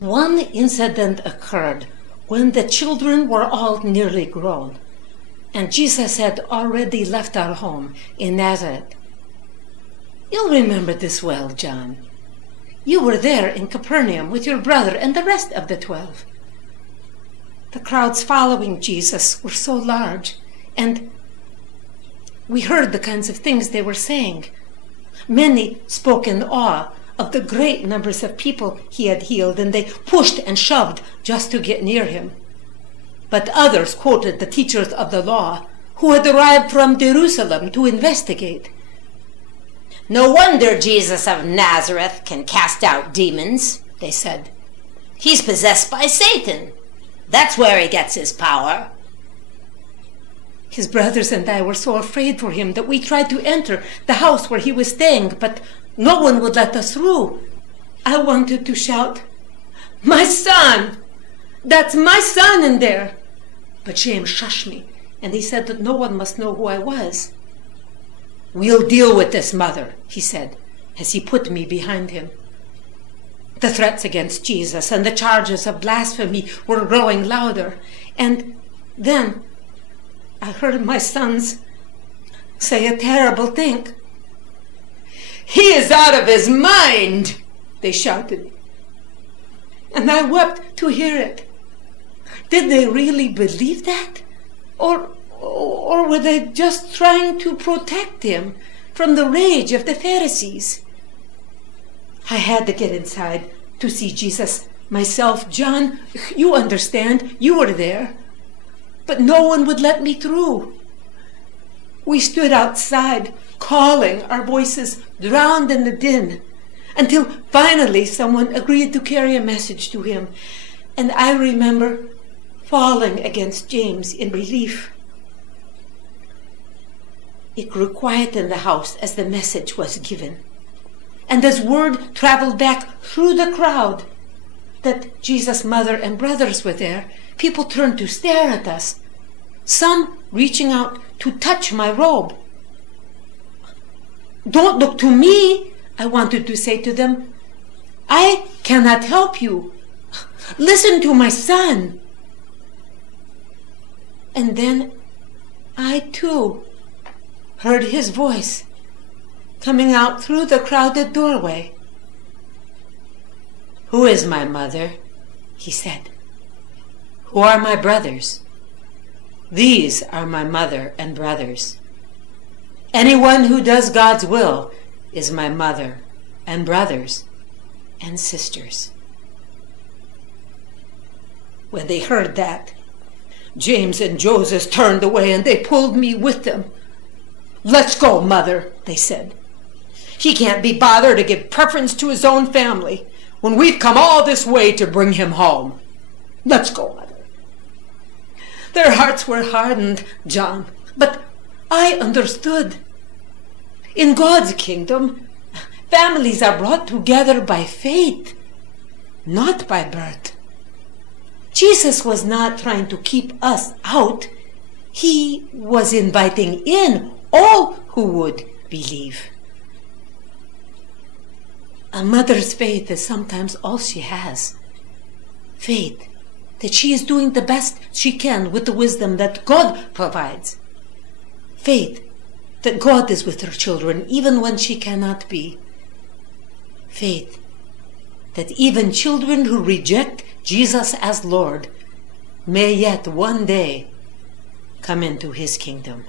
One incident occurred when the children were all nearly grown, and Jesus had already left our home in Nazareth. You'll remember this well, John. You were there in Capernaum with your brother and the rest of the 12. The crowds following Jesus were so large, and we heard the kinds of things they were saying. Many spoke in awe of the great numbers of people he had healed, and they pushed and shoved just to get near him. But others quoted the teachers of the law who had arrived from Jerusalem to investigate. "No wonder Jesus of Nazareth can cast out demons," they said. "He's possessed by Satan. That's where he gets his power." His brothers and I were so afraid for him that we tried to enter the house where he was staying, but no one would let us through. I wanted to shout, "My son! That's my son in there!" But James shushed me, and he said that no one must know who I was. "We'll deal with this, mother," he said, as he put me behind him. The threats against Jesus and the charges of blasphemy were growing louder, and then I heard my sons say a terrible thing. "He is out of his mind!" they shouted. And I wept to hear it. Did they really believe that? Or were they just trying to protect him from the rage of the Pharisees? I had to get inside to see Jesus myself. John, you understand, you were there. But no one would let me through. We stood outside, calling, our voices drowned in the din, until finally someone agreed to carry a message to him. And I remember falling against James in relief. It grew quiet in the house as the message was given. And as word traveled back through the crowd that Jesus' mother and brothers were there, people turned to stare at us, some reaching out to touch my robe. "Don't look to me," I wanted to say to them. "I cannot help you. Listen to my son." And then I too heard his voice coming out through the crowded doorway. "Who is my mother?" he said. "Who are my brothers? These are my mother and brothers. Anyone who does God's will is my mother and brothers and sisters." When they heard that, James and Joseph turned away and they pulled me with them. "Let's go, mother," they said. "He can't be bothered to give preference to his own family when we've come all this way to bring him home. Let's go, mother." Their hearts were hardened, John, but I understood. In God's kingdom, families are brought together by faith, not by birth. Jesus was not trying to keep us out. He was inviting in all who would believe. A mother's faith is sometimes all she has. Faith that she is doing the best she can with the wisdom that God provides. Faith that God is with her children even when she cannot be. Faith that even children who reject Jesus as Lord may yet one day come into his kingdom.